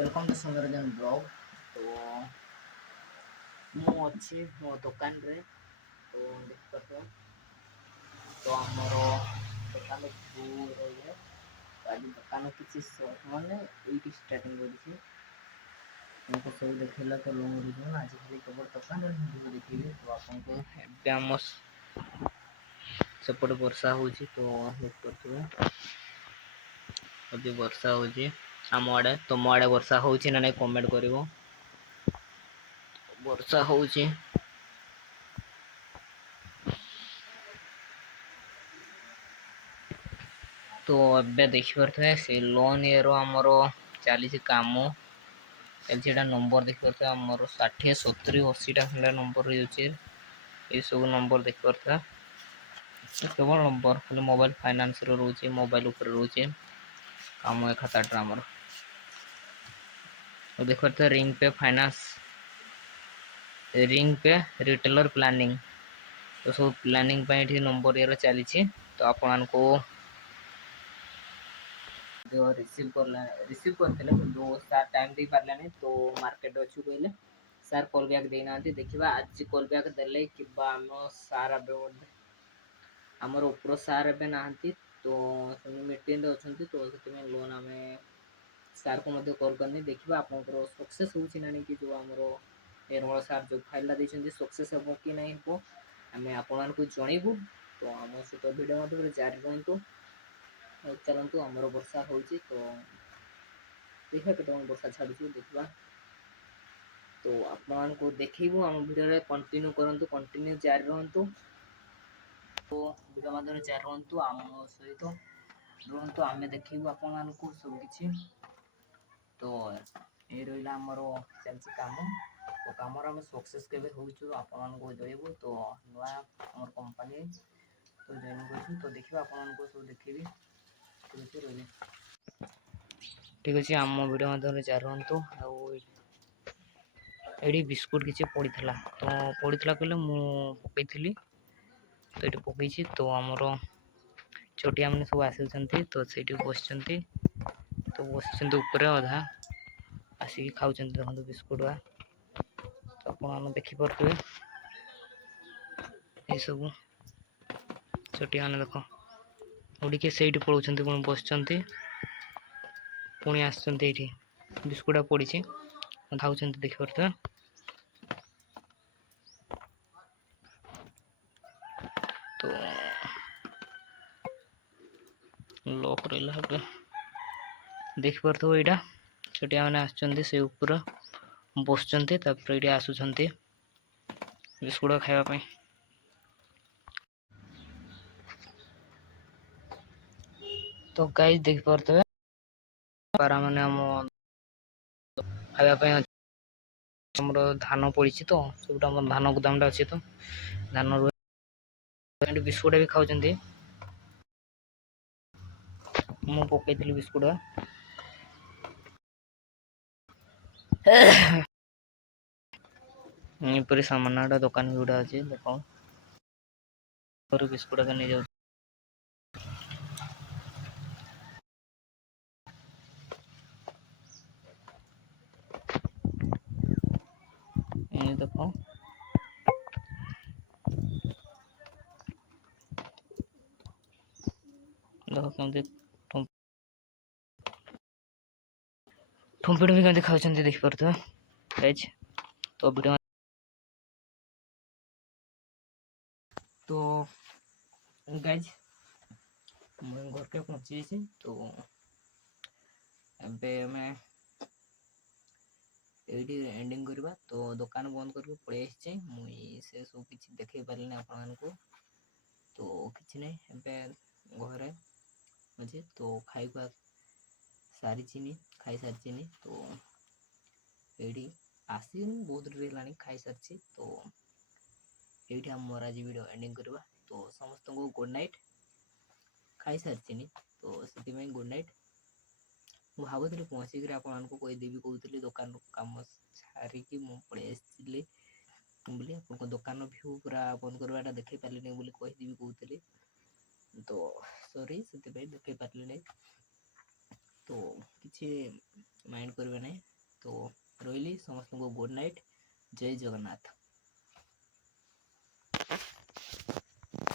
Welcome to सौंदर्यजन blog. तो मु अच्छी मो दुकान रे तो देखते तो आमर दुकान रही आज दुकान किसी मैंने ये स्टार्टिंग कर सब देखला तो लोग आज खाली केवल दुकान देखिए तो आपको सेपटे वर्षा हो तो देखते अभी वर्षा हो आम आड़े तुम आड़े वर्षा हो ना नहीं कमेंट कर वर्षा हो तो ए देखिपे से लोन ये आमर चली कम चलती नंबर देखिपे आमर 60 70 80टा खंडा नंबर ये सब नंबर देखिपे केवल नंबर खाली मोबाइल फाइनान्स रोचे मोबाइल ऊपर रोचे कम ए खाताटा आमर देखते रिंग पे फाइनान्स रिंग पे रिटेलर प्लानिंग तो सब प्लानिंग नंबर ये चली तो आपन को रिसीव करते सार टाइम दे पारे तो मार्केट अच्छु कहले सार कॉल बैक देना देखा आज कॉल बैक देले कि सार आमर ऊपर सार ए ना तो मीटिंग अच्छा तो लोन आम सार को मध्य कॉल करनी देखा आप सक्सेस हो कि जो आम निर्मल सार जो फाइल देते सक्सेस हम कि नहीं हो आम आपण को जनइबू तो आम सहित भिडियो जारी रुहतु चलतु आमर वर्षा हो तो देखा के वर्षा छाड़ू देखा तो आपण को देखू आम भिडियो कंटिन्यू करंतु कंटिन्यू जारी रुहतु तो भिडियो माध्यम जारी रुहतु आम सहित रुहतु आम देखू आपण को सब किछि तो ये रहा आमर चलती कम तो कम आम सक्सेस के आपण को जनइबू तो नुआ आम कंपनी तो जॉइन कर तो देखा आपण को सब देखी ठीक अच्छे आम भिडियो मध्यम जारी रुहतु ये बिस्कुट किसी पड़ा तो पड़ा कहले मुझे तो ये पकई तो आमर छोटिया मैंने सब आसुँच तो से बस तो बस अधा आसिक खाऊँ देखो बिस्कुट वा तो आप देखिपे ये सब छोटिया मैंने देख उड़िके से पलाऊँ पुणी बस पुणी आस बिस्कुट पड़ी खाऊँ देखिपे तो लॉक रहा देखिपे यहाँ छोटिया मैंने आसर बस ये आसुँच बिस्कुट खावाई तो गाइस देख पारे पारा मैंने आम खावाई धान पड़ी तो सब धान गोदाम अच्छी तो धान बिस्कुट भी खाऊँ मु पकई बिस्कुट यहपर सामान दुकान गुड़ा अच्छे देख बिस्कुट नहीं जाऊँ देख ठुम्पिड़ भी कमी खाऊँ देखिपे तो वीडियो तो गाइज मैं घर के पहुँची तो मैं ये एंडिंग करवा तो दुकान बंद करके पड़े मुई से सब किसी देखे पारे आपण को तो किसी नहीं घरे अच्छे तो खाइबा सारी खाई सारी तो ये आसी बहुत डेरी है खाई सारी तो ये मोर आज वीडियो एंडिंग करवा तो समस्त को गुड नाइट खाई सारी तो से गुड नाइट ମୁଁ ଭାବୁଥିଲି ପହଞ୍ଚିକି ଆପଣମାନଙ୍କୁ କହିଦେବି କହୁଥିଲି ଦୋକାନ କାମ ସାରିକି ମୁଁ ପଳେଇ ଆସିଥିଲି ବୋଲି ଆପଣଙ୍କ ଦୋକାନ ଭ୍ୟୁ ପୁରା ବନ୍ଦ କରିବାଟା ଦେଖେଇ ପାରିଲିନି ବୋଲି କହିଦେବି କହୁଥିଲି ତ ସରି ସେଥିପାଇଁ ଦେଖେଇ ପାରିଲି ନାହିଁ ତ କିଛି ମାଇଣ୍ଡ କରିବେ ନାହିଁ। रखिली समस्त को गुड नाइट जय जगन्नाथ।